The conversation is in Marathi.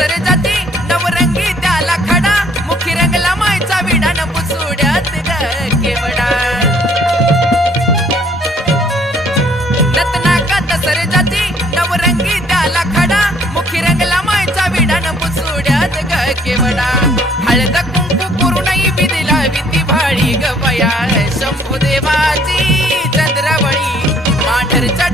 तसर जाती नवरंगी त्याला खडा मुखी रंगला मायचा विडा न पुसुड्यात ग केवडा नतनाका तसर जाती नवरंगी त्याला खडा मुखी रंगला मायचा विडा न पुसुड्यात ग केवडा हळद कुंकू करूनही विधीला विधी भाळी ग बया शंभू देवाची चंद्रावळी मांढरच्या